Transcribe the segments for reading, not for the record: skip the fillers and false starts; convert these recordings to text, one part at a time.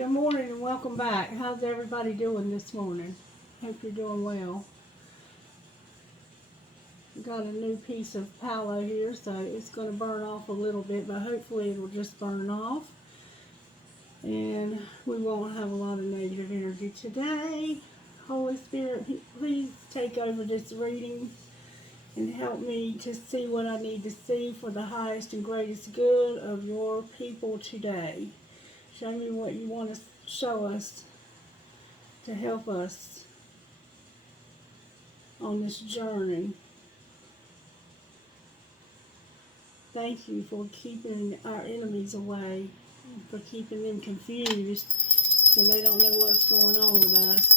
good morning and welcome back. How's everybody doing this morning? Hope you're doing well. Got a new piece of palo here, so it's going to burn off a little bit, but hopefully it will just burn off. And we won't have a lot of negative energy today. Holy Spirit, please take over this reading and help me to see what I need to see for the highest and greatest good of your people today. Show me what you want to show us to help us on this journey. Thank you for keeping our enemies away, for keeping them confused so they don't know what's going on with us.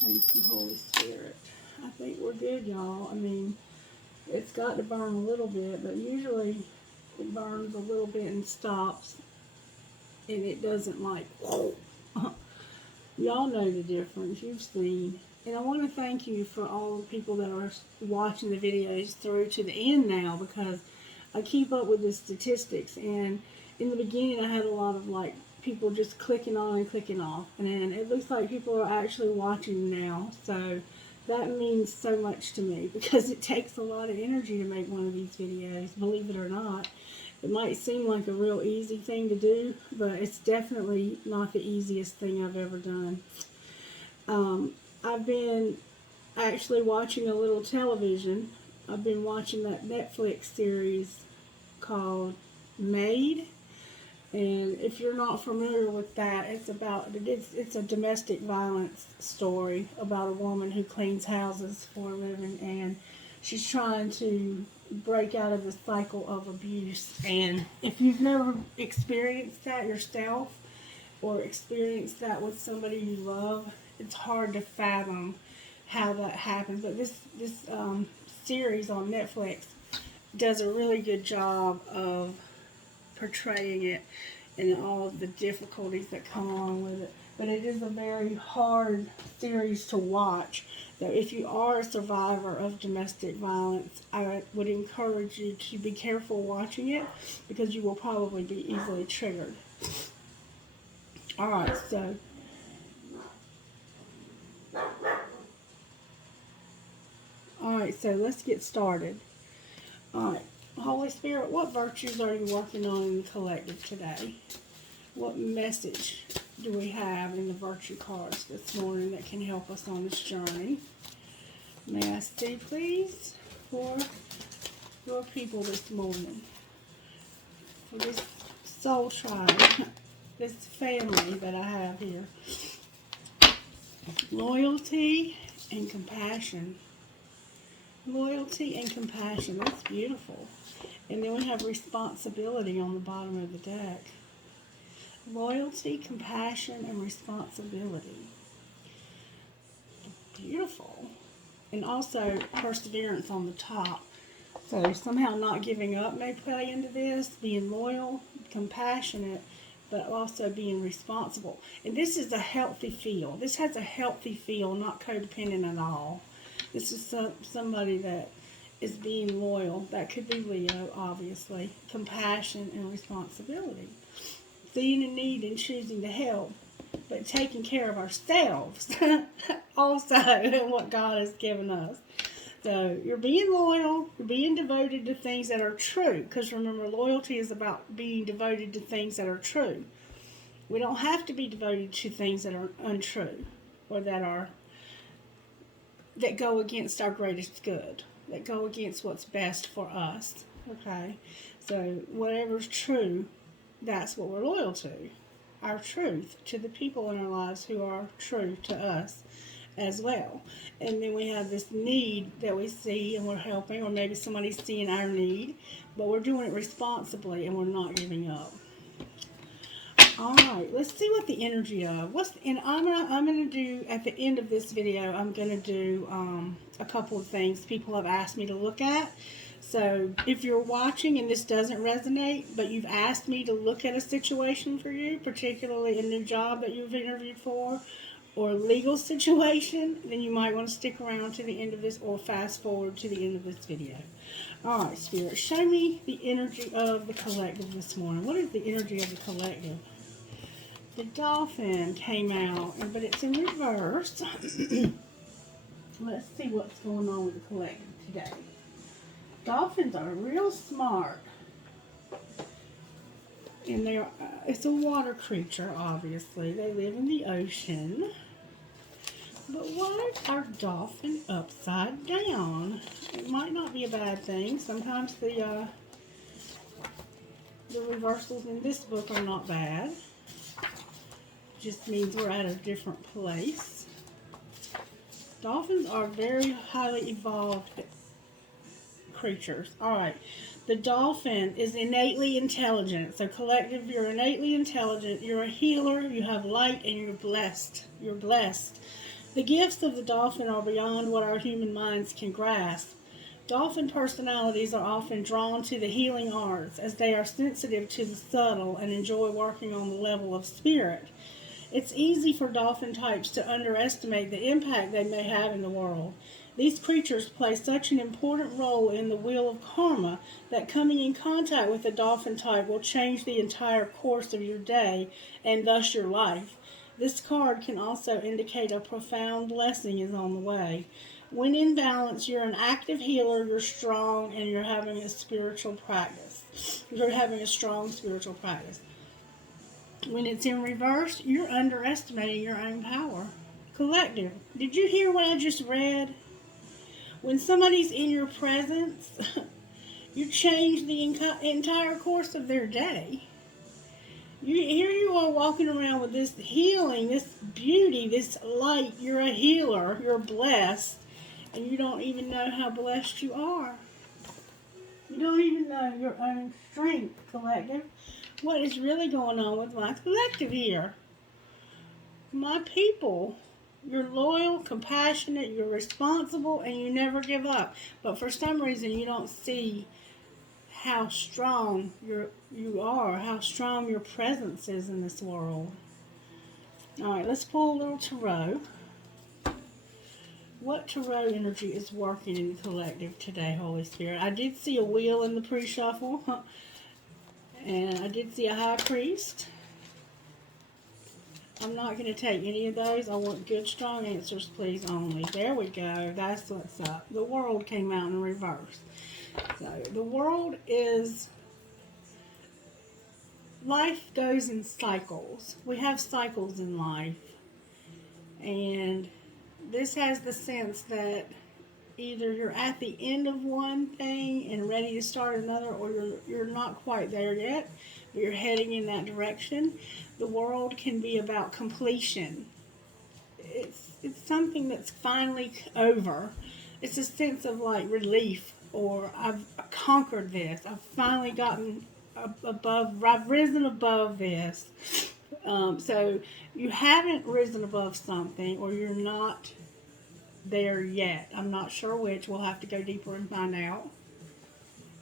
Thank you, Holy Spirit. I think we're good, y'all. I mean, it's got to burn a little bit, but usually it burns a little bit and stops, and it doesn't like, y'all know the difference. You've seen. And I want to thank you for all the people that are watching the videos through to the end now, because I keep up with the statistics, and in the beginning I had a lot of like people just clicking on and clicking off, and it looks like people are actually watching now, so that means so much to me, because it takes a lot of energy to make one of these videos, believe it or not. It might seem like a real easy thing to do, but it's definitely not the easiest thing I've ever done. I've been actually watching a little television. I've been watching that Netflix series called Made. And if you're not familiar with that, it's a domestic violence story about a woman who cleans houses for a living, and she's trying to break out of the cycle of abuse. And if you've never experienced that yourself or experienced that with somebody you love, it's hard to fathom how that happens. But this series on Netflix does a really good job of portraying it and all of the difficulties that come along with it. But it is a very hard series to watch. So if you are a survivor of domestic violence, I would encourage you to be careful watching it, because you will probably be easily triggered. Alright, so let's get started. Alright, Holy Spirit, what virtues are you working on in the collective today? What message do we have in the virtue cards this morning that can help us on this journey? May I see, please, for your people this morning, for this soul tribe, this family that I have here. Loyalty and compassion. Loyalty and compassion, that's beautiful. And then we have responsibility on the bottom of the deck. Loyalty, compassion, and responsibility. Beautiful. And also perseverance on the top. So somehow not giving up may play into this. Being loyal, compassionate, but also being responsible. And this is a healthy feel. This has a healthy feel, not codependent at all. This is somebody that is being loyal. That could be Leo, obviously. Compassion and responsibility. Seeing a need and choosing to help, but taking care of ourselves also, what God has given us. So you're being loyal, you're being devoted to things that are true, because remember, loyalty is about being devoted to things that are true. We don't have to be devoted to things that are untrue, or that go against our greatest good, that go against what's best for us. Okay, so whatever's true, that's what we're loyal to. Our truth to the people in our lives who are true to us as well. And then we have this need that we see and we're helping, or maybe somebody's seeing our need, but we're doing it responsibly and we're not giving up. Alright, let's see what the energy of. I'm gonna do at the end of this video, I'm gonna do a couple of things people have asked me to look at. So if you're watching and this doesn't resonate, but you've asked me to look at a situation for you, particularly a new job that you've interviewed for, or a legal situation, then you might want to stick around to the end of this, or fast forward to the end of this video. Alright, Spirit, show me the energy of the collective this morning. What is the energy of the collective? The dolphin came out, but it's in reverse. Let's see what's going on with the collective today. Dolphins are real smart. And it's a water creature, obviously. They live in the ocean. But why is our dolphin upside down? It might not be a bad thing. Sometimes the reversals in this book are not bad. Just means we're at a different place. Dolphins are very highly evolved creatures. Alright, the dolphin is innately intelligent. So collective, you're innately intelligent. You're a healer. You have light and you're blessed. You're blessed. The gifts of the dolphin are beyond what our human minds can grasp. Dolphin personalities are often drawn to the healing arts as they are sensitive to the subtle and enjoy working on the level of spirit. It's easy for dolphin types to underestimate the impact they may have in the world. These creatures play such an important role in the wheel of karma that coming in contact with a dolphin type will change the entire course of your day and thus your life. This card can also indicate a profound blessing is on the way. When in balance, you're an active healer, you're strong, and you're having a spiritual practice. You're having a strong spiritual practice. When it's in reverse, you're underestimating your own power. Collective, did you hear what I just read? When somebody's in your presence, you change the entire course of their day. Here you are walking around with this healing, this beauty, this light. You're a healer. You're blessed. And you don't even know how blessed you are. You don't even know your own strength, collective. What is really going on with my collective here? My people. You're loyal, compassionate, you're responsible, and you never give up. But for some reason, you don't see how strong you are, how strong your presence is in this world. Alright, let's pull a little tarot. What tarot energy is working in the collective today, Holy Spirit? I did see a wheel in the pre-shuffle, and I did see a high priest. I'm not going to take any of those. I want good, strong answers, please, only. There we go. That's what's up. The world came out in reverse. So, the world is, life goes in cycles. We have cycles in life. And this has the sense that either you're at the end of one thing and ready to start another, or you're not quite there yet, but you're heading in that direction. The world can be about completion. It's something that's finally over. It's a sense of like relief, or I've conquered this. I've finally gotten above, I've risen above this. So you haven't risen above something, or you're not there yet. I'm not sure which. We'll have to go deeper and find out.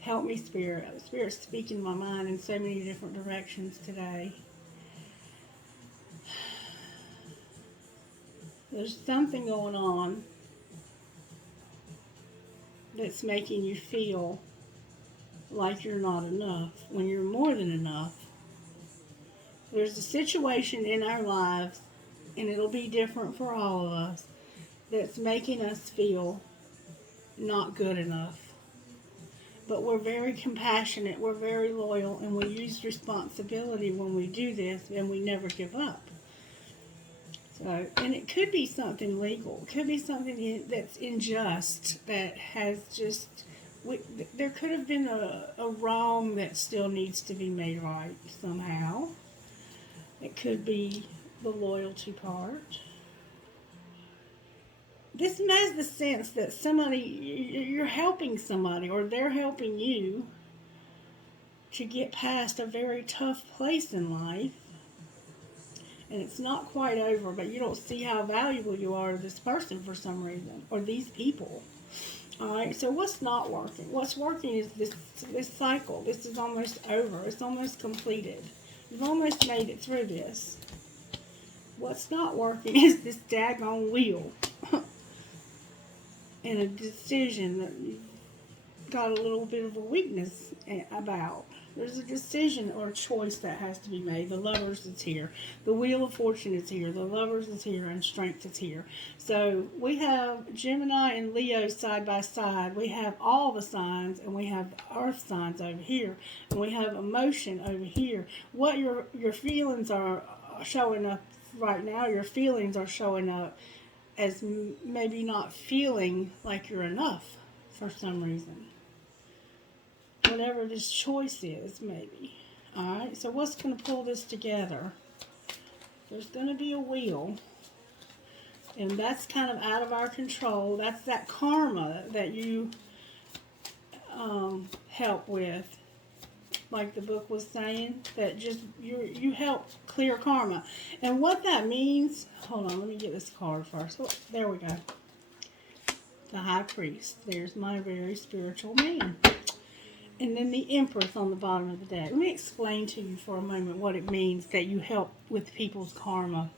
Help me, Spirit. Spirit's speaking my mind in so many different directions today. There's something going on that's making you feel like you're not enough when you're more than enough. There's a situation in our lives, and it'll be different for all of us, that's making us feel not good enough. But we're very compassionate, we're very loyal, and we use responsibility when we do this, and we never give up. So, and it could be something legal. It could be something that's unjust, that has just, there could have been a wrong that still needs to be made right somehow. It could be the loyalty part. This has the sense that you're helping somebody, or they're helping you to get past a very tough place in life. And it's not quite over, but you don't see how valuable you are to this person for some reason, or these people. Alright, so what's not working? What's working is this cycle. This is almost over. It's almost completed. You've almost made it through this. What's not working is this daggone wheel. And a decision that got a little bit of a weakness about. There's a decision or a choice that has to be made. The Lovers is here. The Wheel of Fortune is here. The Lovers is here, and Strength is here. So we have Gemini and Leo side by side. We have all the signs, and we have the Earth signs over here. And we have emotion over here. What your feelings are showing up right now, your feelings are showing up as maybe not feeling like you're enough for some reason. Whatever this choice is, maybe. Alright, so what's going to pull this together? There's going to be a wheel. And that's kind of out of our control. That's that karma that you help with. Like the book was saying, that just you help clear karma. And what that means, hold on, let me get this card first. Oh, there we go. The High Priest. There's my very spiritual man. And then the Empress on the bottom of the deck. Let me explain to you for a moment what it means that you help with people's karma.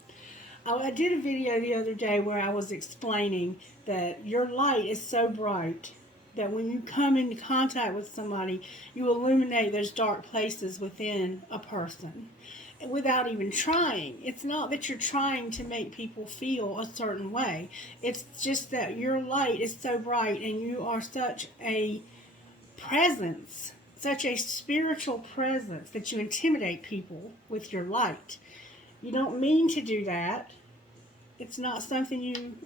I did a video the other day where I was explaining that your light is so bright that when you come into contact with somebody, you illuminate those dark places within a person without even trying. It's not that you're trying to make people feel a certain way. It's just that your light is so bright and you are such a presence, such a spiritual presence that you intimidate people with your light. You don't mean to do that. It's not something you...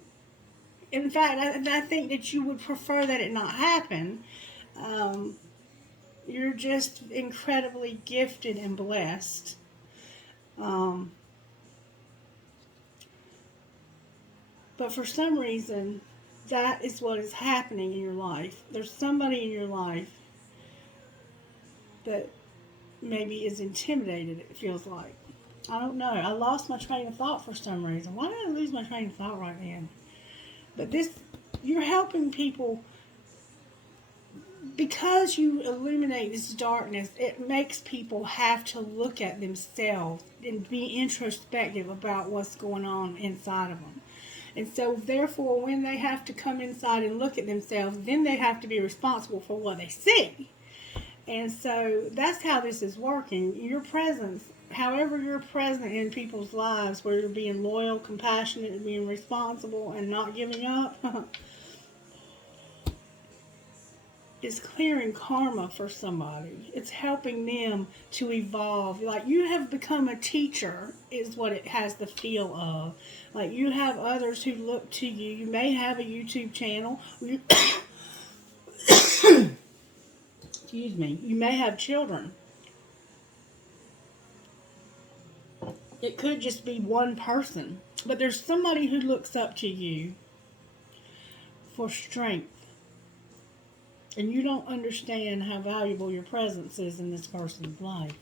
In fact, I think that you would prefer that it not happen. You're just incredibly gifted and blessed. But for some reason, that is what is happening in your life. There's somebody in your life that maybe is intimidated, it feels like. I don't know. I lost my train of thought for some reason. Why did I lose my train of thought right then? But this, you're helping people because you illuminate this darkness. It makes people have to look at themselves and be introspective about what's going on inside of them. And so, therefore, when they have to come inside and look at themselves, then they have to be responsible for what they see. And so, that's how this is working. Your presence, however you're present in people's lives, where you're being loyal, compassionate, and being responsible, and not giving up, is clearing karma for somebody. It's helping them to evolve. Like, you have become a teacher, is what it has the feel of. Like, you have others who look to you. You may have a YouTube channel. Excuse me. You may have children. It could just be one person. But there's somebody who looks up to you for strength. And you don't understand how valuable your presence is in this person's life.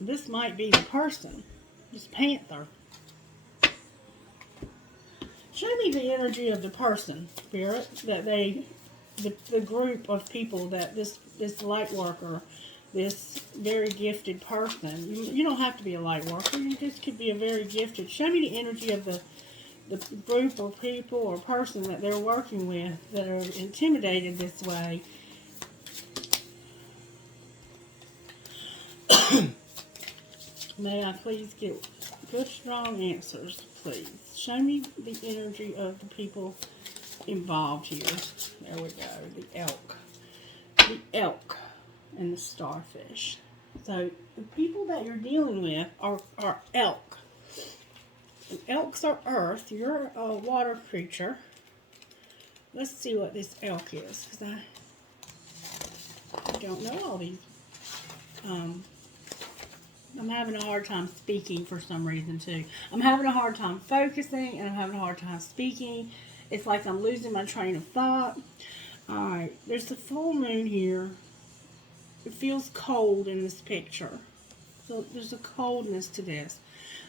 This might be the person. This Panther. Show me the energy of the person, Spirit, that the group of people that this light worker, this very gifted person. You don't have to be a light worker. You just could be a very gifted. Show me the energy of the group or people or person that they're working with that are intimidated this way. May I please get good, strong answers, please. Show me the energy of the people involved here. There we go. The elk. The elk and the starfish. So the people that you're dealing with are elk. Elks are earth. You're a water creature. Let's see what this elk is, because I don't know all these. I'm having a hard time speaking for some reason, too. I'm having a hard time focusing, and I'm having a hard time speaking. It's like I'm losing my train of thought. Alright, there's the full moon here. It feels cold in this picture. So there's a coldness to this.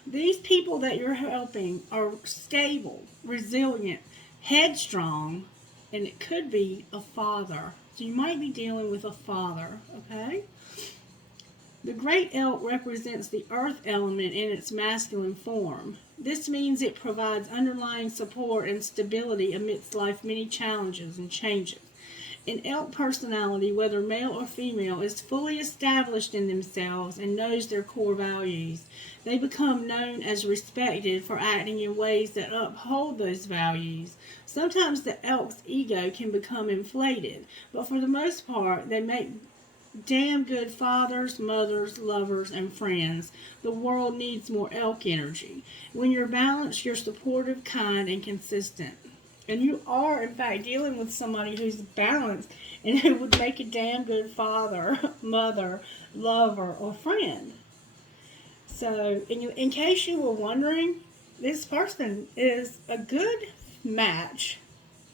These people that you're helping are stable, resilient, headstrong, and it could be a father. So you might be dealing with a father, okay? The great elk represents the earth element in its masculine form. This means it provides underlying support and stability amidst life's many challenges and changes. An elk personality, whether male or female, is fully established in themselves and knows their core values. They become known as respected for acting in ways that uphold those values. Sometimes the elk's ego can become inflated, but for the most part, they make damn good fathers, mothers, lovers, and friends. The world needs more elk energy. When you're balanced, you're supportive, kind, and consistent. And you are, in fact, dealing with somebody who's balanced and who would make a damn good father, mother, lover, or friend. So, in case you were wondering, this person is a good match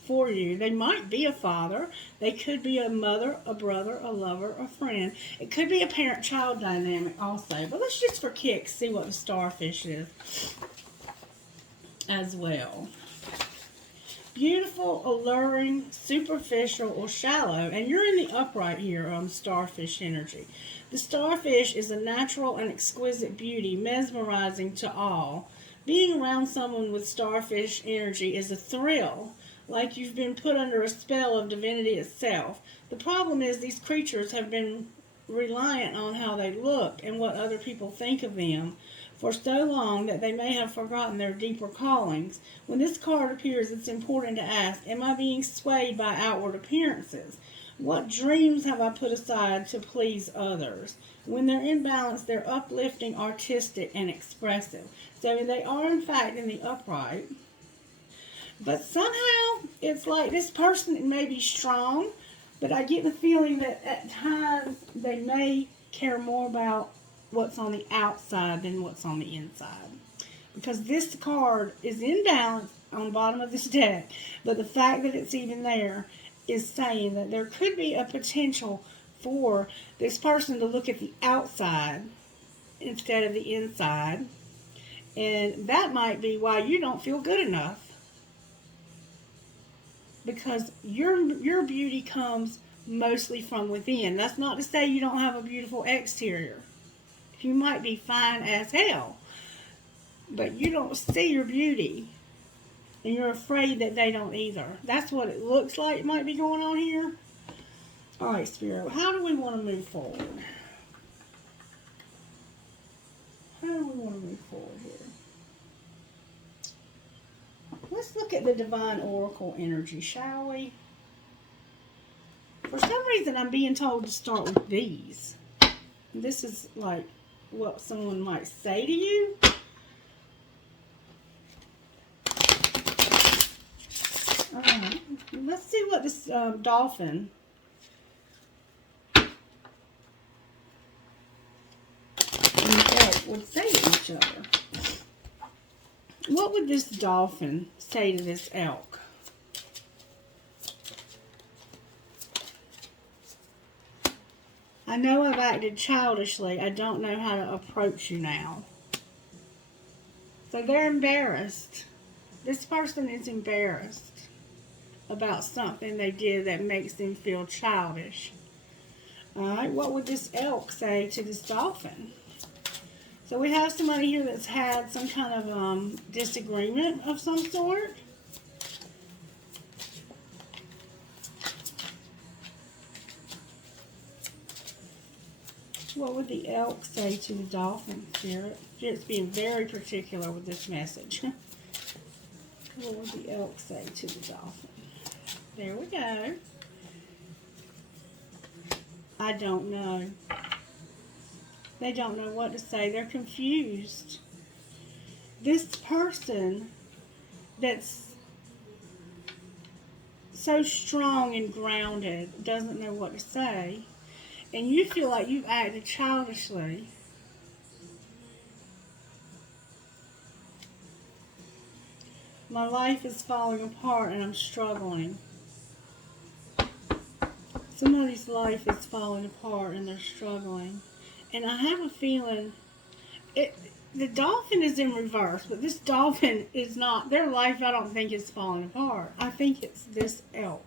for you. They might be a father. They could be a mother, a brother, a lover, a friend. It could be a parent-child dynamic also. But let's just for kicks see what the starfish is as well. Beautiful, alluring, superficial, or shallow. And you're in the upright here on starfish energy. The starfish is a natural and exquisite beauty, mesmerizing to all. Being around someone with starfish energy is a thrill, like you've been put under a spell of divinity itself. The problem is these creatures have been reliant on how they look and what other people think of them for so long that they may have forgotten their deeper callings. When this card appears, it's important to ask, am I being swayed by outward appearances? What dreams have I put aside to please others? When they're in balance, they're uplifting, artistic, and expressive. So they are, in fact, in the upright. But somehow, it's like this person may be strong, but I get the feeling that at times they may care more about what's on the outside than what's on the inside. Because this card is in balance on the bottom of this deck, but the fact that it's even there is saying that there could be a potential for this person to look at the outside instead of the inside. And that might be why you don't feel good enough. Because your beauty comes mostly from within. That's not to say you don't have a beautiful exterior. You might be fine as hell, but you don't see your beauty, and you're afraid that they don't either. That's what it looks like might be going on here. All right, Spirit, how do we want to move forward? How do we want to move forward here? Let's look at the Divine Oracle energy, shall we? For some reason, I'm being told to start with these. This is like what someone might say to you. Let's see what this dolphin and the elk would say to each other. What would this dolphin say to this elk? I know I've acted childishly. I don't know how to approach you now. So they're embarrassed. This person is embarrassed about something they did that makes them feel childish. Alright, what would this elk say to this dolphin? So we have somebody here that's had some kind of disagreement of some sort. What would the elk say to the dolphin, Spirit? Spirit's being very particular with this message. What would the elk say to the dolphin? There we go. I don't know. They don't know what to say. They're confused. This person that's so strong and grounded doesn't know what to say. And you feel like you've acted childishly. My life is falling apart and I'm struggling. Somebody's life is falling apart and they're struggling. And I have a feeling, the dolphin is in reverse, but this dolphin is not, their life I don't think is falling apart. I think it's this elk.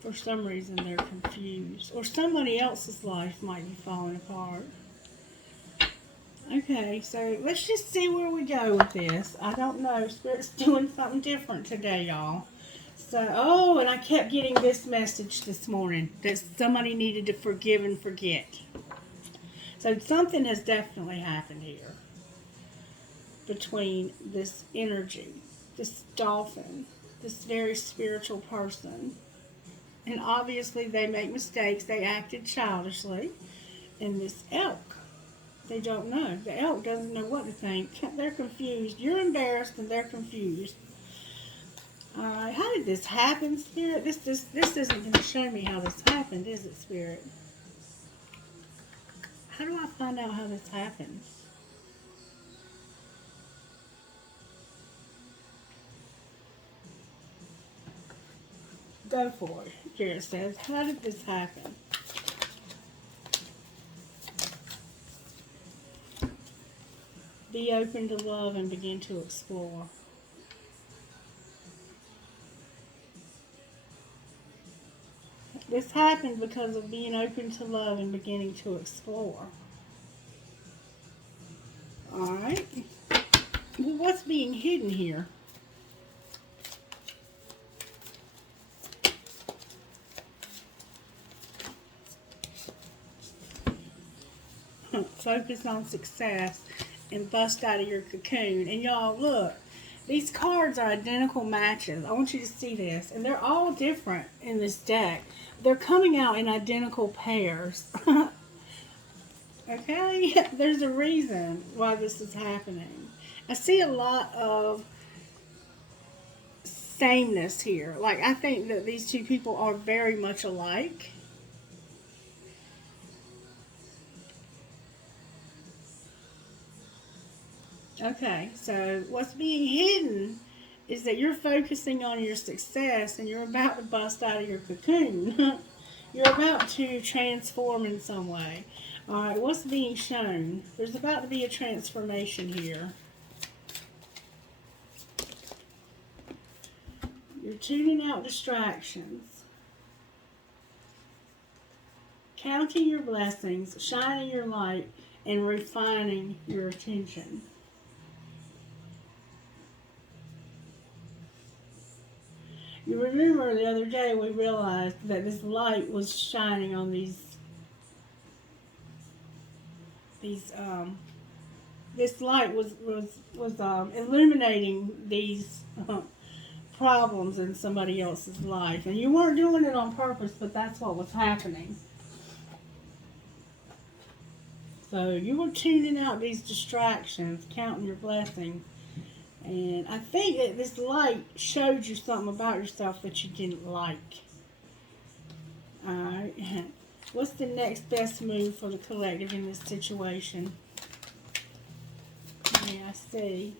For some reason they're confused. Or somebody else's life might be falling apart. Okay, so let's just see where we go with this. I don't know. Spirit's doing something different today, y'all. So, oh, and I kept getting this message this morning that somebody needed to forgive and forget. So something has definitely happened here between this energy, this dolphin, this very spiritual person. And obviously they make mistakes. They acted childishly. And this elk, they don't know. The elk doesn't know what to think. They're confused. You're embarrassed and they're confused. Alright, how did this happen, Spirit? This isn't going to show me how this happened, is it, Spirit? How do I find out how this happens? Go for it, Jared says. How did this happen? Be open to love and begin to explore. This happened because of being open to love and beginning to explore. Alright. Well, what's being hidden here? Focus on success and bust out of your cocoon. And y'all, look. These cards are identical matches. I want you to see this. And they're all different in this deck. They're coming out in identical pairs. Okay? There's a reason why this is happening. I see a lot of sameness here. Like, I think that these two people are very much alike. Okay, so what's being hidden is that you're focusing on your success and you're about to bust out of your cocoon. You're about to transform in some way. Alright, what's being shown? There's about to be a transformation here. You're tuning out distractions. Counting your blessings, shining your light, and refining your attention. You remember the other day we realized that this light was shining on this light was illuminating these problems in somebody else's life. And you weren't doing it on purpose, but that's what was happening. So you were tuning out these distractions, counting your blessings. And I think that this light showed you something about yourself that you didn't like. Alright. What's the next best move for the collective in this situation? Yeah, I see.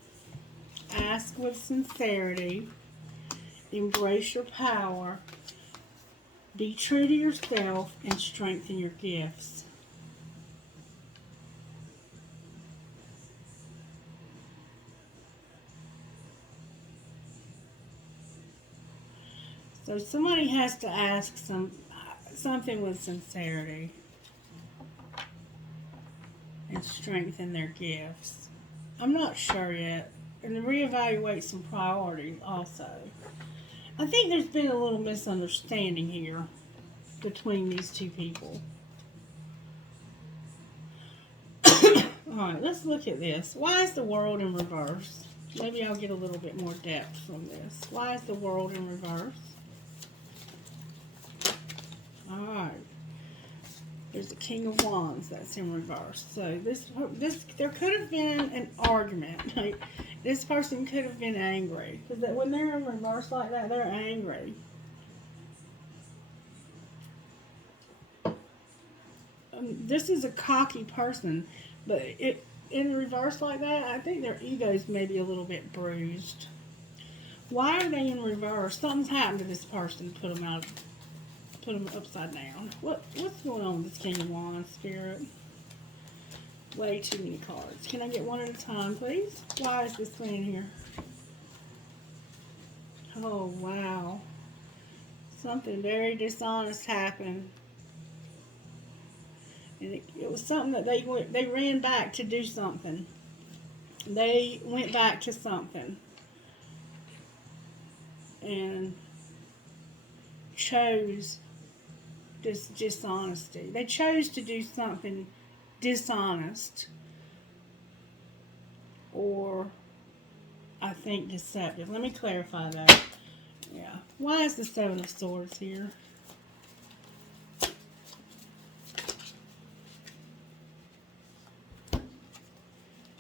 Ask with sincerity. Embrace your power. Be true to yourself and strengthen your gifts. So somebody has to ask something with sincerity and strengthen their gifts. I'm not sure yet. And to reevaluate some priorities also. I think there's been a little misunderstanding here between these two people. Alright, let's look at this. Why is the world in reverse? Maybe I'll get a little bit more depth from this. Why is the world in reverse? Alright. There's the King of Wands that's in reverse. So there could have been an argument. Like, this person could have been angry. Because when they're in reverse like that, they're angry. This is a cocky person. But in reverse like that, I think their ego's maybe a little bit bruised. Why are they in reverse? Something's happened to this person to put them upside down. What's going on with this King of Wands, Spirit? Way too many cards. Can I get one at a time, please? Why is this man here? Oh, wow. Something very dishonest happened. And it was something that they ran back to do something. They went back to something. And chose this dishonesty. They chose to do something dishonest, or I think deceptive. Let me clarify that. Yeah. Why is the Seven of Swords here?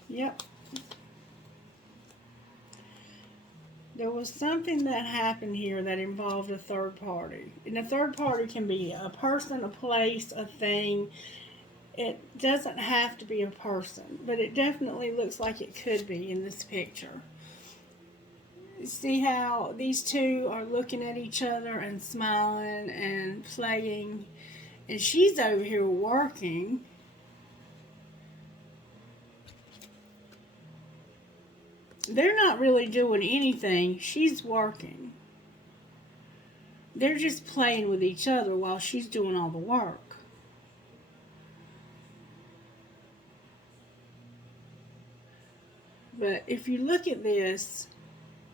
Yep. There was something that happened here that involved a third party. And a third party can be a person, a place, a thing. It doesn't have to be a person, but it definitely looks like it could be in this picture. See how these two are looking at each other and smiling and playing, and she's over here working. They're not really doing anything. She's working. They're just playing with each other while she's doing all the work. But if you look at this,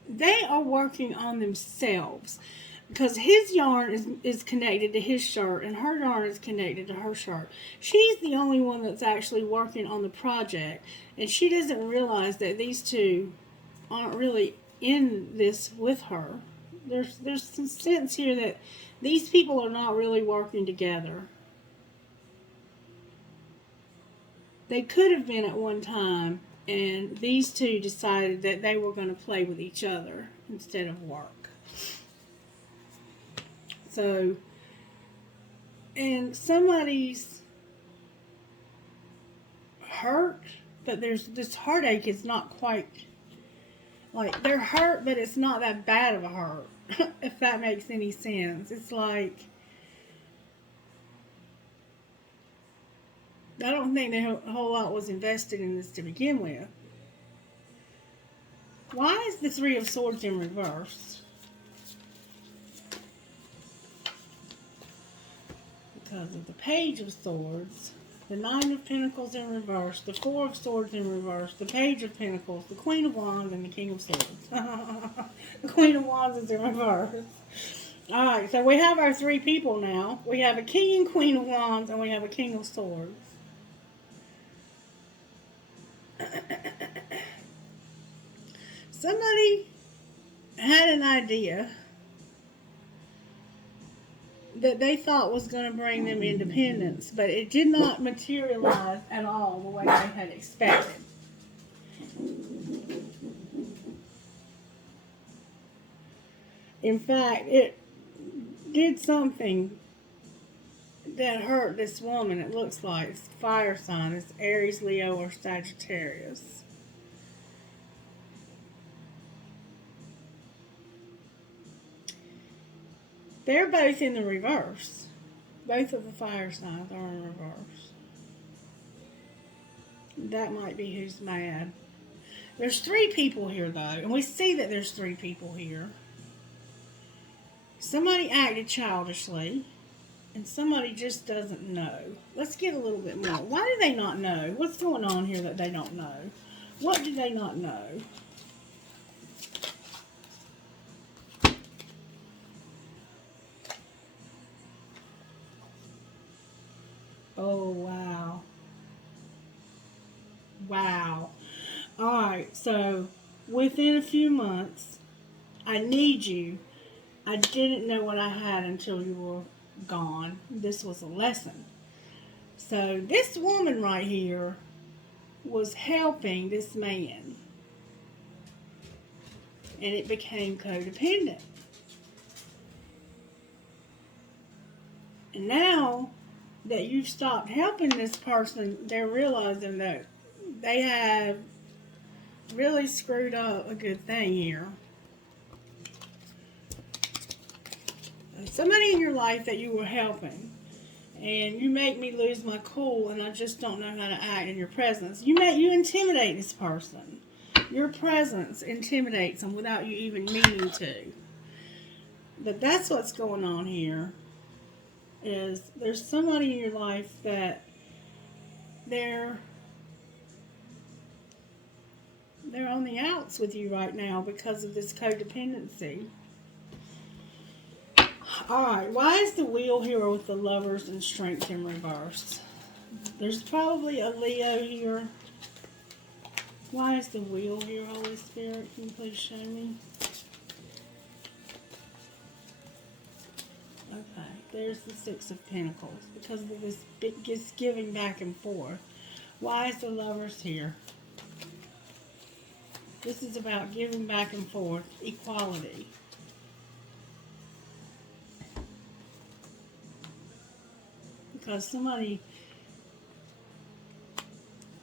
they are working on themselves, because his yarn is connected to his shirt and her yarn is connected to her shirt. She's the only one that's actually working on the project, and she doesn't realize that these two aren't really in this with her. There's some sense here that these people are not really working together. They could have been at one time, and these two decided that they were going to play with each other instead of work. So, and somebody's hurt, but there's this heartache is not quite, like, they're hurt, but it's not that bad of a hurt, if that makes any sense. It's like, I don't think a whole lot was invested in this to begin with. Why is the Three of Swords in reverse? Because of the Page of Swords, the Nine of Pentacles in reverse, the Four of Swords in reverse, the Page of Pentacles, the Queen of Wands, and the King of Swords. The Queen of Wands is in reverse. Alright, so we have our three people now. We have a King and Queen of Wands, and we have a King of Swords. Somebody had an idea that they thought was going to bring them independence, but it did not materialize at all the way they had expected. In fact, it did something that hurt this woman. It looks like it's fire sign. It's Aries, Leo, or Sagittarius. They're both in the reverse. Both of the fire signs are in reverse. That might be who's mad. There's three people here, though, and we see that there's three people here. Somebody acted childishly, and somebody just doesn't know. Let's get a little bit more. Why do they not know? What's going on here that they don't know? What do they not know? Oh, wow. Wow. Alright, so within a few months, I need you. I didn't know what I had until you were gone. This was a lesson. So this woman right here was helping this man. And it became codependent. And now that you've stopped helping this person, they're realizing that they have really screwed up a good thing here. Somebody in your life that you were helping, and you make me lose my cool, and I just don't know how to act in your presence. You intimidate this person. Your presence intimidates them without you even meaning to. But that's what's going on here. Is there's somebody in your life that they're on the outs with you right now because of this codependency. Alright, why is the wheel here with the lovers and strength in reverse? There's probably a Leo here. Why is the wheel here, Holy Spirit? Can you please show me? Okay, there's the Six of Pentacles. Because of this giving back and forth. Why is the lovers here? This is about giving back and forth, equality. Because somebody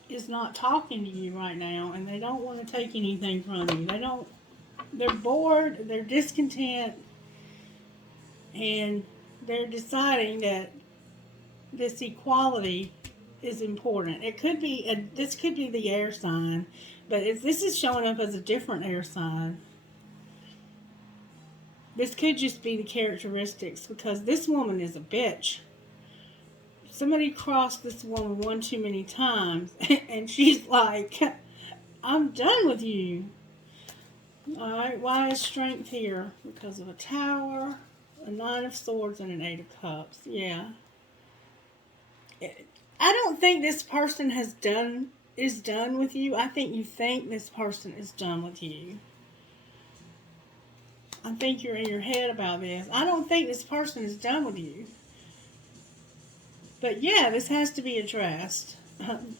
is not talking to you right now and they don't want to take anything from you. They're bored, they're discontent, and they're deciding that this equality is important. It could be, this could be the air sign, but if this is showing up as a different air sign, this could just be the characteristics, because this woman is a bitch. Somebody crossed this woman one too many times, and she's like, I'm done with you. Alright, why is strength here? Because of a Tower, a Nine of Swords, and an Eight of Cups. Yeah. I don't think this person is done with you. I think you think this person is done with you. I think you're in your head about this. I don't think this person is done with you. But yeah, this has to be addressed.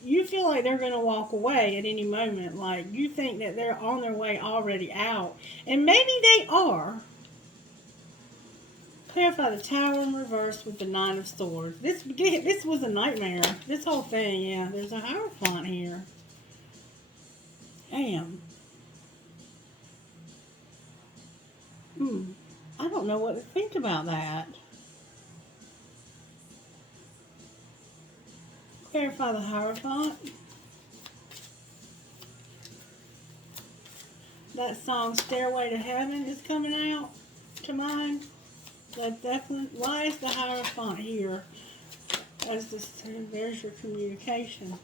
You feel like they're going to walk away at any moment. Like, you think that they're on their way already out. And maybe they are. Clarify the Tower in reverse with the Nine of Swords. This was a nightmare. This whole thing, yeah. There's a Hierophant here. Damn. I don't know what to think about that. Clarify the Hierophant. That song Stairway to Heaven is coming out to mind. That definitely. Why is the Hierophant here? As this, there's your communication.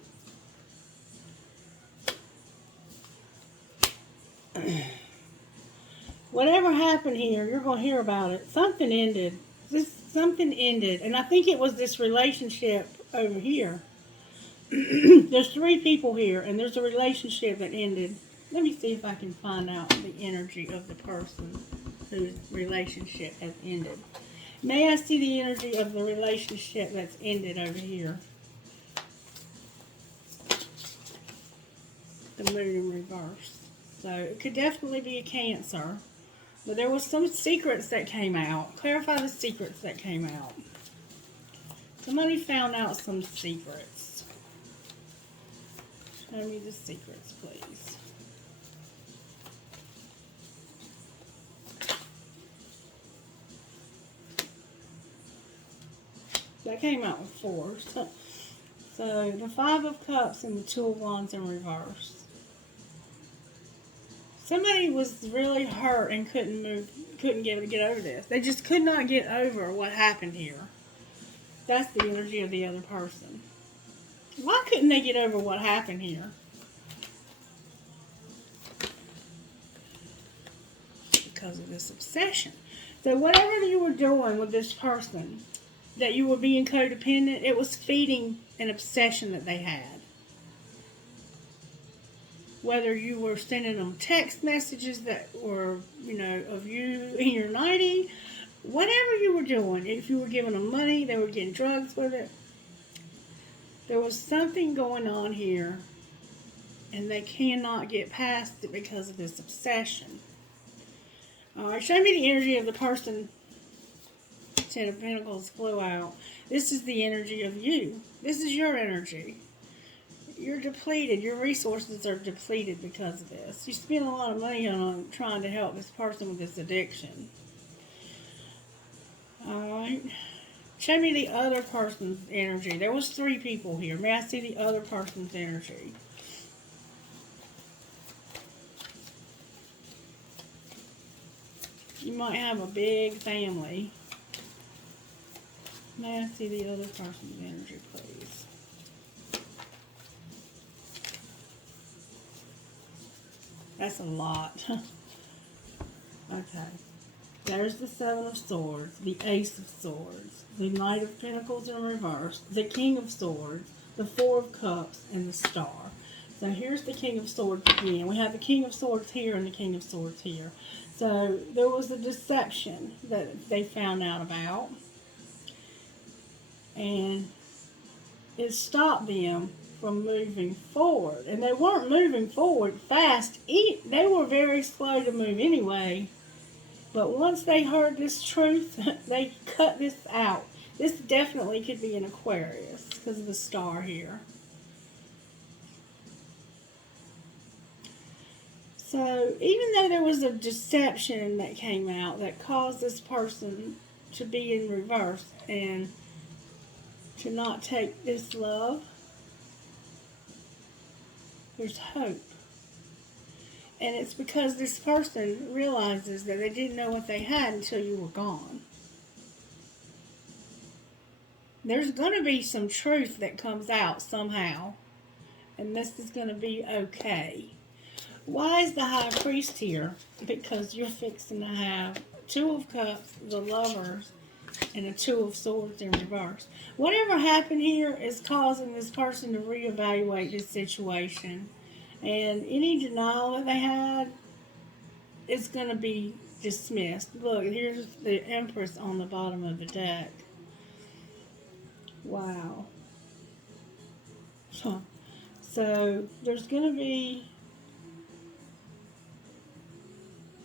Whatever happened here, you're going to hear about it. Something ended. Something ended, and I think it was this relationship over here. There's three people here, and there's a relationship that ended. Let me see if I can find out the energy of the person whose relationship has ended. May I see the energy of the relationship that's ended over here? The Moon in reverse. So it could definitely be a Cancer. But there was some secrets that came out. Clarify the secrets that came out. Somebody found out some secrets. Show me the secrets, please. That came out with 4. So the 5 of Cups and the 2 of Wands in reverse. Somebody was really hurt and couldn't get over this. They just could not get over what happened here. That's the energy of the other person. Why couldn't they get over what happened here? Because of this obsession. So whatever you were doing with this person, that you were being codependent, it was feeding an obsession that they had. Whether you were sending them text messages that were, of you in your 90, whatever you were doing, if you were giving them money, they were getting drugs with it. There was something going on here, and they cannot get past it because of this obsession. Alright, show me the energy of the person. Ten of Pentacles flew out. This is the energy of you. This is your energy. You're depleted. Your resources are depleted because of this. You spend a lot of money on trying to help this person with this addiction. Alright. Show me the other person's energy. There was 3 people here. May I see the other person's energy? You might have a big family. May I see the other person's energy, please? That's a lot. Okay. There's the Seven of Swords, the Ace of Swords, the Knight of Pentacles in reverse, the King of Swords, the Four of Cups, and the Star. So here's the King of Swords again. We have the King of Swords here and the King of Swords here. So there was a deception that they found out about. And it stopped them from moving forward. And they weren't moving forward fast. They were very slow to move anyway. But once they heard this truth, they cut this out. This definitely could be an Aquarius because of the star here. So even though there was a deception that came out that caused this person to be in reverse and to not take this love, there's hope. And it's because this person realizes that they didn't know what they had until you were gone. There's going to be some truth that comes out somehow. And this is going to be okay. Why is the High Priest here? Because you're fixing to have Two of Cups, the Lovers, and a Two of Swords in reverse. Whatever happened here is causing this person to reevaluate this situation. And any denial that they had is going to be dismissed. Look, here's the Empress on the bottom of the deck. Wow. So there's going to be...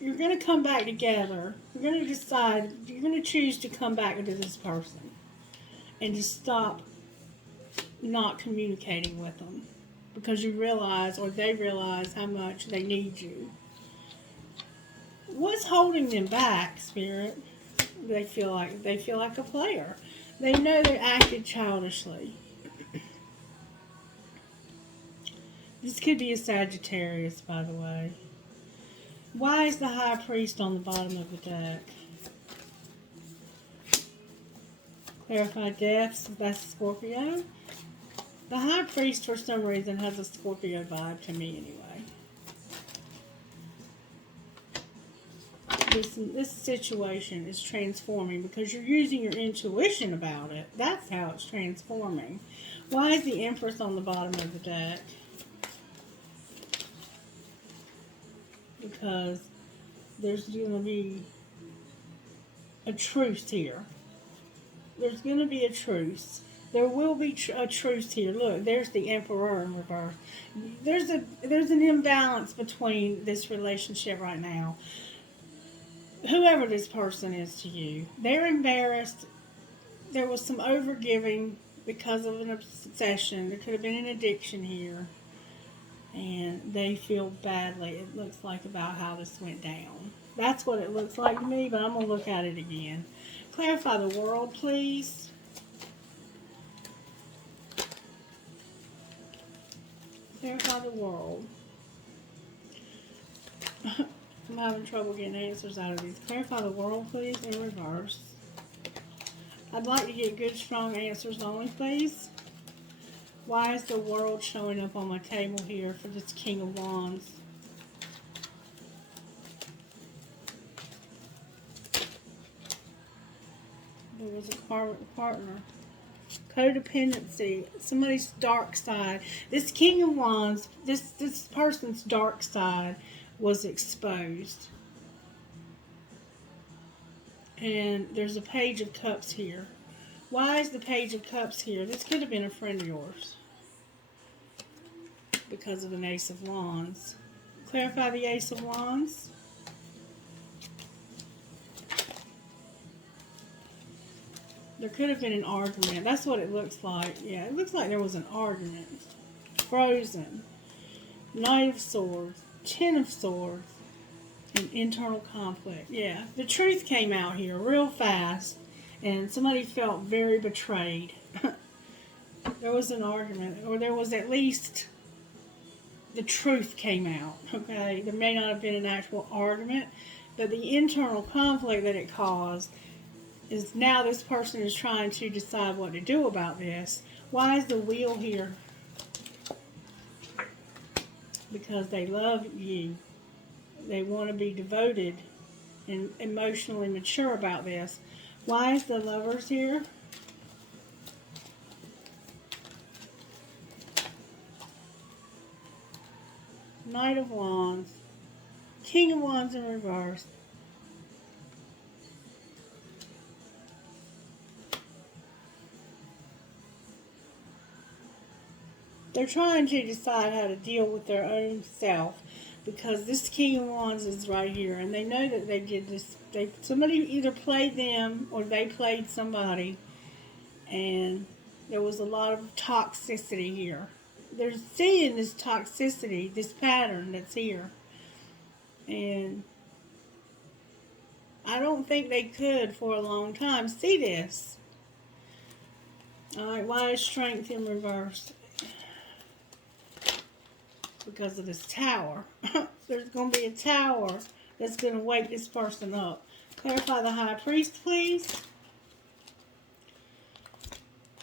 You're going to come back together. You're going to decide, you're going to choose to come back to this person and to stop not communicating with them because you realize, or they realize, how much they need you. What's holding them back, Spirit? They feel like a player. They know they acted childishly. This could be a Sagittarius, by the way. Why is the High Priest on the bottom of the deck? Clarify deaths, that's Scorpio. The High Priest, for some reason, has a Scorpio vibe to me anyway. This situation is transforming because you're using your intuition about it. That's how it's transforming. Why is the Empress on the bottom of the deck? Because there's going to be a truce here. There's going to be a truce. There will be a truce here. Look, there's the Emperor in reverse. There's an imbalance between this relationship right now. Whoever this person is to you, they're embarrassed. There was some overgiving because of an obsession. There could have been an addiction here. And they feel badly, it looks like, about how this went down. That's what it looks like to me, but I'm going to look at it again. Clarify the world, please. Clarify the world. I'm having trouble getting answers out of these. Clarify the world, please, in reverse. I'd like to get good, strong answers only, please. Why is the world showing up on my table here for this King of Wands? There was a partner. Codependency. Somebody's dark side. This King of Wands, this person's dark side was exposed. And there's a Page of Cups here. Why is the Page of Cups here? This could have been a friend of yours. Because of an Ace of Wands. Clarify the Ace of Wands. There could have been an argument. That's what it looks like. Yeah, it looks like there was an argument. Frozen. Knight of Swords. Ten of Swords. And internal conflict. Yeah, the truth came out here real fast. And somebody felt very betrayed. There was an argument, or there was at least the truth came out, okay? There may not have been an actual argument, but the internal conflict that it caused is now this person is trying to decide what to do about this. Why is the Wheel here? Because they love you. They want to be devoted and emotionally mature about this. Why is the Lovers here? Knight of Wands. King of Wands in reverse. They're trying to decide how to deal with their own self, because this King of Wands is right here, and they know that they did this. Somebody either played them or they played somebody, and there was a lot of toxicity here. They're seeing this toxicity, this pattern that's here, and I don't think they could for a long time see this. Alright, why is Strength in reverse? Because of this Tower. There's going to be a tower that's going to wake this person up. Clarify the High Priest, please.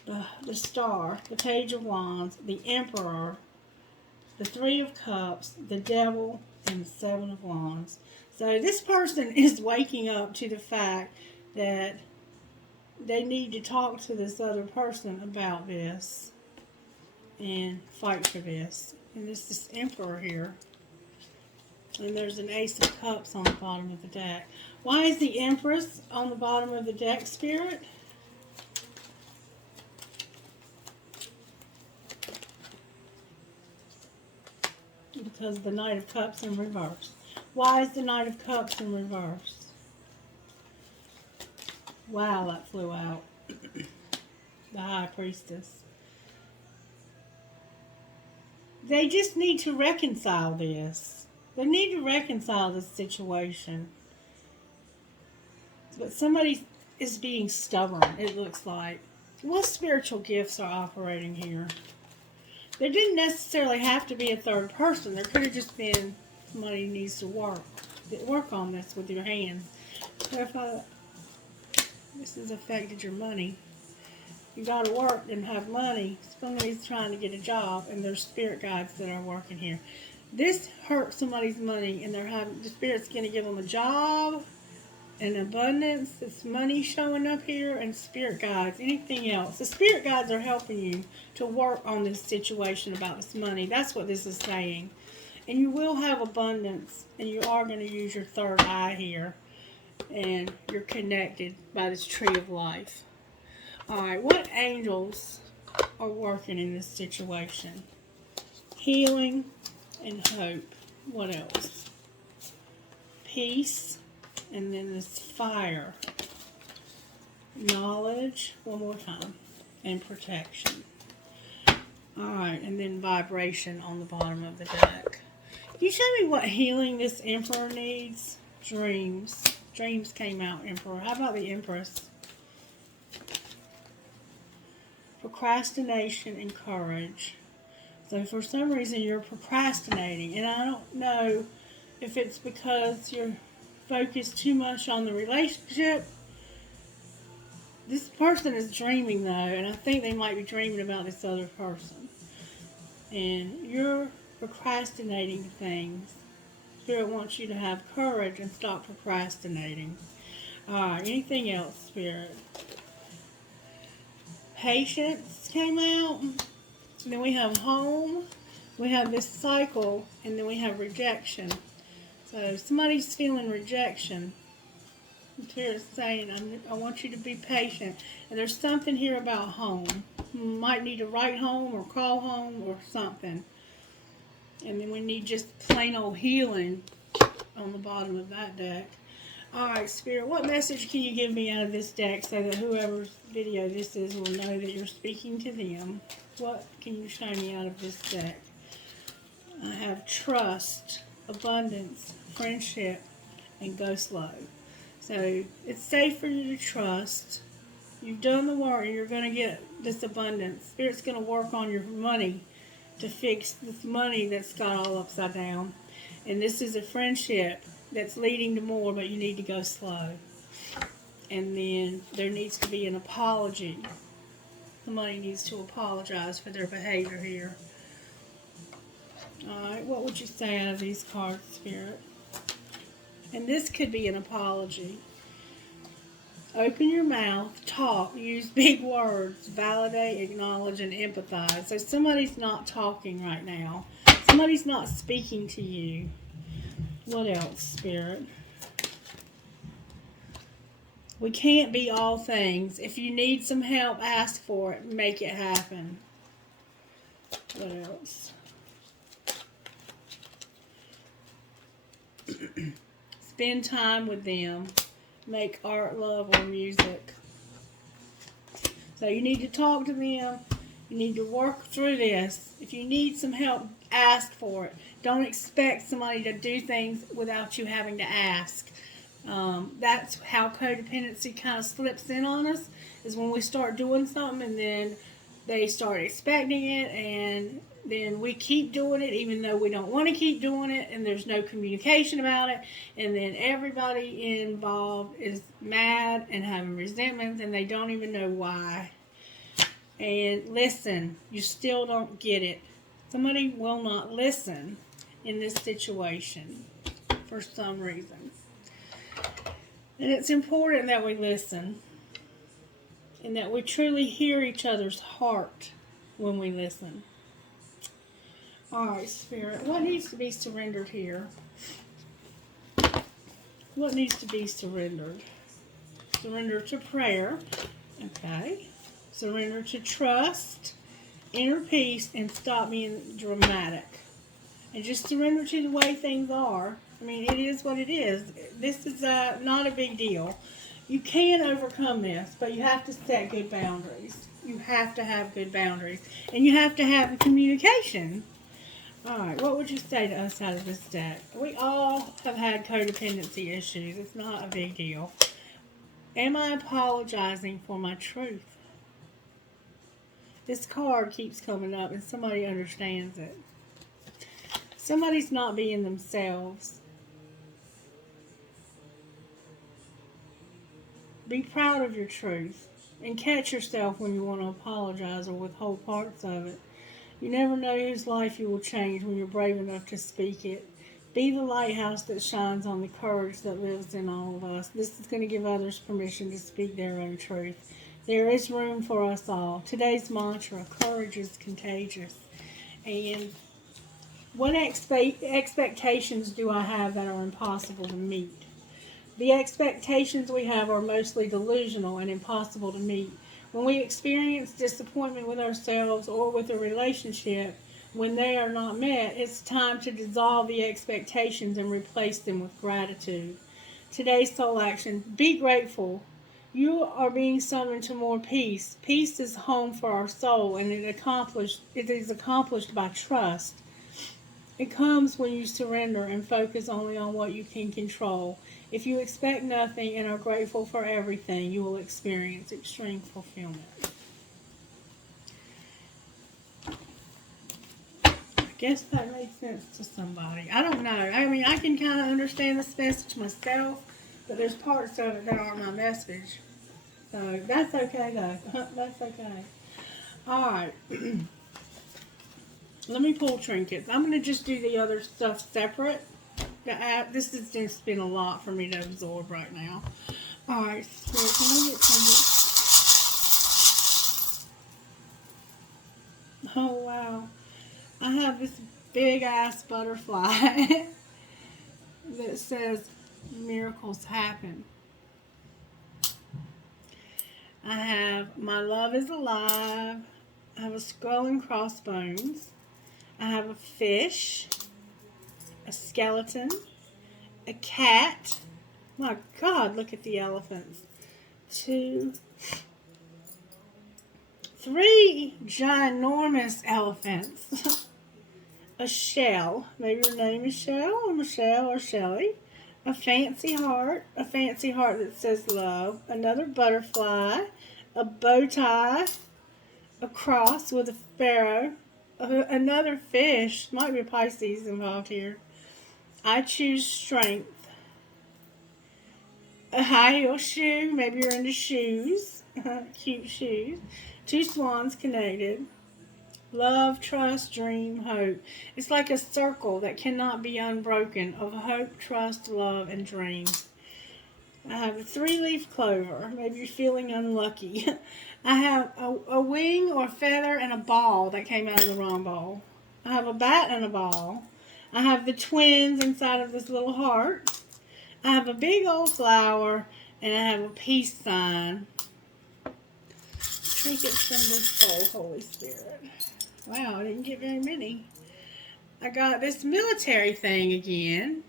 The Star, the Page of Wands, the Emperor, the Three of Cups, the Devil, and the Seven of Wands. So this person is waking up to the fact that they need to talk to this other person about this and fight for this. And this Emperor here. And there's an Ace of Cups on the bottom of the deck. Why is the Empress on the bottom of the deck, Spirit? Because the Knight of Cups in reverse. Why is the Knight of Cups in reverse? Wow, that flew out. The High Priestess. They just need to reconcile this. They need to reconcile this situation. But somebody is being stubborn, it looks like. What spiritual gifts are operating here? There didn't necessarily have to be a third person. There could have just been somebody who needs to work on this with your hands. Clarify that. This has affected your money. You got to work and have money. Somebody's trying to get a job, and there's spirit guides that are working here. This hurt somebody's money, and the spirit's going to give them a job and abundance. It's money showing up here, and spirit guides. Anything else? The spirit guides are helping you to work on this situation about this money. That's what this is saying. And you will have abundance, and you are going to use your third eye here, and you're connected by this tree of life. Alright, what angels are working in this situation? Healing and hope. What else? Peace. And then this fire. Knowledge. One more time. And protection. Alright, and then vibration on the bottom of the deck. Can you show me what healing this Emperor needs? Dreams. Dreams came out, Emperor. How about the Empress? Procrastination and courage. So for some reason you're procrastinating, and I don't know if it's because you're focused too much on the relationship. This person is dreaming though, and I think they might be dreaming about this other person. And you're procrastinating things. Spirit wants you to have courage and stop procrastinating. Alright, anything else, Spirit? Patience came out. And then we have home. We have this cycle. And then we have rejection. So somebody's feeling rejection. Spirit's saying, I want you to be patient. And there's something here about home. You might need to write home or call home or something. And then we need just plain old healing on the bottom of that deck. Alright, Spirit, what message can you give me out of this deck so that whoever's video this is will know that you're speaking to them? What can you show me out of this deck? I have trust, abundance, friendship, and go slow. So, it's safe for you to trust. You've done the work and you're going to get this abundance. Spirit's going to work on your money to fix this money that's got all upside down. And this is a friendship that's leading to more, but you need to go slow. And then there needs to be an apology. Somebody needs to apologize for their behavior here. Alright, what would you say out of these cards, Spirit? And this could be an apology. Open your mouth, talk, use big words, validate, acknowledge, and empathize. So somebody's not talking right now. Somebody's not speaking to you. What else, Spirit? We can't be all things. If you need some help, ask for it. Make it happen. What else? Spend time with them. Make art, love, or music. So you need to talk to them. You need to work through this. If you need some help, ask for it. Don't expect somebody to do things without you having to ask. That's how codependency kind of slips in on us, is when we start doing something and then they start expecting it, and then we keep doing it even though we don't want to keep doing it, and there's no communication about it, and then everybody involved is mad and having resentments and they don't even know why. And listen, you still don't get it. Somebody will not listen in this situation for some reason. And it's important that we listen and that we truly hear each other's heart when we listen. All right, Spirit, what needs to be surrendered here? What needs to be surrendered? Surrender to prayer. Okay. Surrender to trust, inner peace, and stop being dramatic. And just surrender to the way things are. I mean, it is what it is. This is not a big deal. You can overcome this, but you have to set good boundaries. You have to have good boundaries. And you have to have communication. All right, what would you say to us out of this deck? We all have had codependency issues. It's not a big deal. Am I apologizing for my truth? This card keeps coming up and somebody understands it. Somebody's not being themselves. Be proud of your truth and catch yourself when you want to apologize or withhold parts of it. You never know whose life you will change when you're brave enough to speak it. Be the lighthouse that shines on the courage that lives in all of us. This is going to give others permission to speak their own truth. There is room for us all. Today's mantra, courage is contagious. And what expectations do I have that are impossible to meet? The expectations we have are mostly delusional and impossible to meet. When we experience disappointment with ourselves or with a relationship, when they are not met, it's time to dissolve the expectations and replace them with gratitude. Today's soul action, be grateful. You are being summoned to more peace. Peace is home for our soul, and it is accomplished by trust. It comes when you surrender and focus only on what you can control. If you expect nothing and are grateful for everything, you will experience extreme fulfillment. I guess that makes sense to somebody. I don't know. I mean, I can kind of understand this message myself, but there's parts of it that aren't my message. So that's okay, though. That's okay. All right. Let me pull trinkets. I'm going to just do the other stuff separate. This has just been a lot for me to absorb right now. All right, so can I get trinkets? Oh, wow. I have this big-ass butterfly that says, miracles happen. I have, my love is alive. I have a skull and crossbones. I have a fish, a skeleton, a cat. My God, look at the elephants. 2, 3 ginormous elephants. A shell. Maybe your name is Shell or Michelle or Shelly. A fancy heart that says love. Another butterfly. A bow tie. A cross with a sparrow. Another fish. Might be a Pisces involved here. I choose strength. A high heel shoe. Maybe you're into shoes. Cute shoes. 2 swans connected. Love, trust, dream, hope. It's like a circle that cannot be unbroken of hope, trust, love, and dreams. I have a 3-leaf clover. Maybe you're feeling unlucky. I have a wing or feather and a ball that came out of the wrong ball. I have a bat and a ball. I have the twins inside of this little heart. I have a big old flower, and I have a peace sign. Trinkets from this bowl, Holy Spirit. Wow, I didn't get very many. I got this military thing again.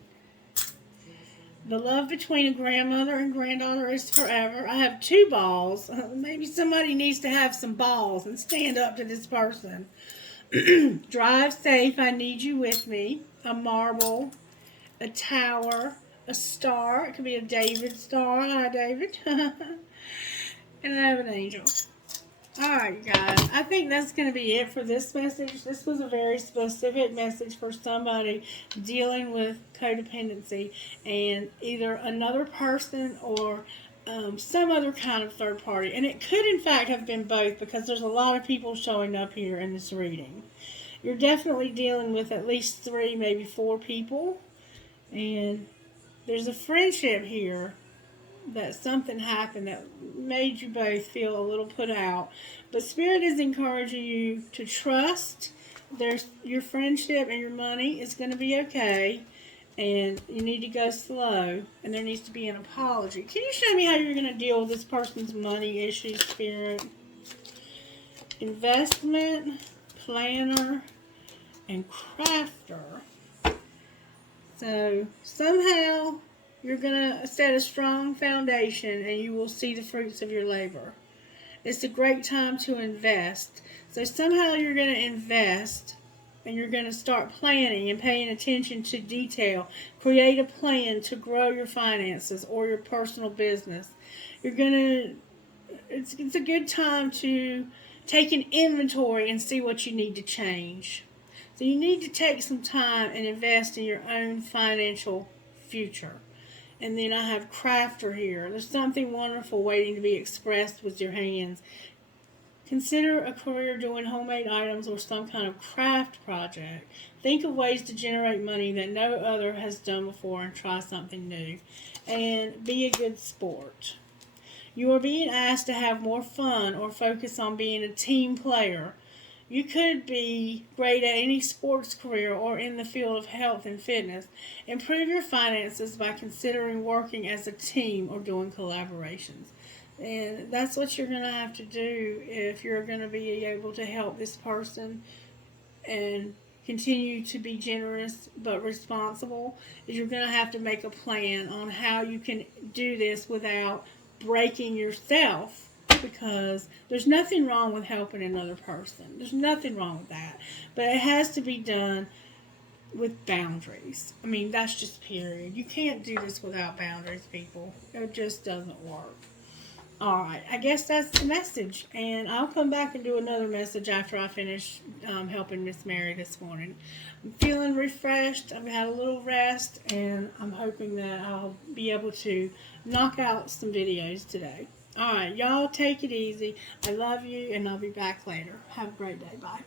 The love between a grandmother and granddaughter is forever. I have 2 balls. Maybe somebody needs to have some balls and stand up to this person. Drive safe, I need you with me. A marble, a tower, a star. It could be a David star. Hi, David. And I have an angel. Alright, guys. I think that's going to be it for this message. This was a very specific message for somebody dealing with codependency and either another person or some other kind of third party. And it could, in fact, have been both because there's a lot of people showing up here in this reading. You're definitely dealing with at least 3, maybe 4 people. And there's a friendship here that something happened that made you both feel a little put out. But Spirit is encouraging you to trust. Your friendship and your money is going to be okay. And you need to go slow. And there needs to be an apology. Can you show me how you're going to deal with this person's money issues, Spirit? Investment, planner, and crafter. So somehow you're going to set a strong foundation and you will see the fruits of your labor. It's a great time to invest. So somehow you're going to invest and you're going to start planning and paying attention to detail. Create a plan to grow your finances or your personal business. It's a good time to take an inventory and see what you need to change. So you need to take some time and invest in your own financial future. And then I have crafter here. There's something wonderful waiting to be expressed with your hands. Consider a career doing homemade items or some kind of craft project. Think of ways to generate money that no other has done before and try something new. And be a good sport. You are being asked to have more fun or focus on being a team player. You could be great at any sports career or in the field of health and fitness. Improve your finances by considering working as a team or doing collaborations. And that's what you're going to have to do if you're going to be able to help this person and continue to be generous but responsible. Is you're going to have to make a plan on how you can do this without breaking yourself. Because there's nothing wrong with helping another person. There's nothing wrong with that. But it has to be done with boundaries. I mean, that's just period. You can't do this without boundaries, people. It just doesn't work. Alright, I guess that's the message. And I'll come back and do another message after I finish helping Miss Mary this morning. I'm feeling refreshed. I've had a little rest. And I'm hoping that I'll be able to knock out some videos today. Alright, y'all take it easy. I love you, and I'll be back later. Have a great day. Bye.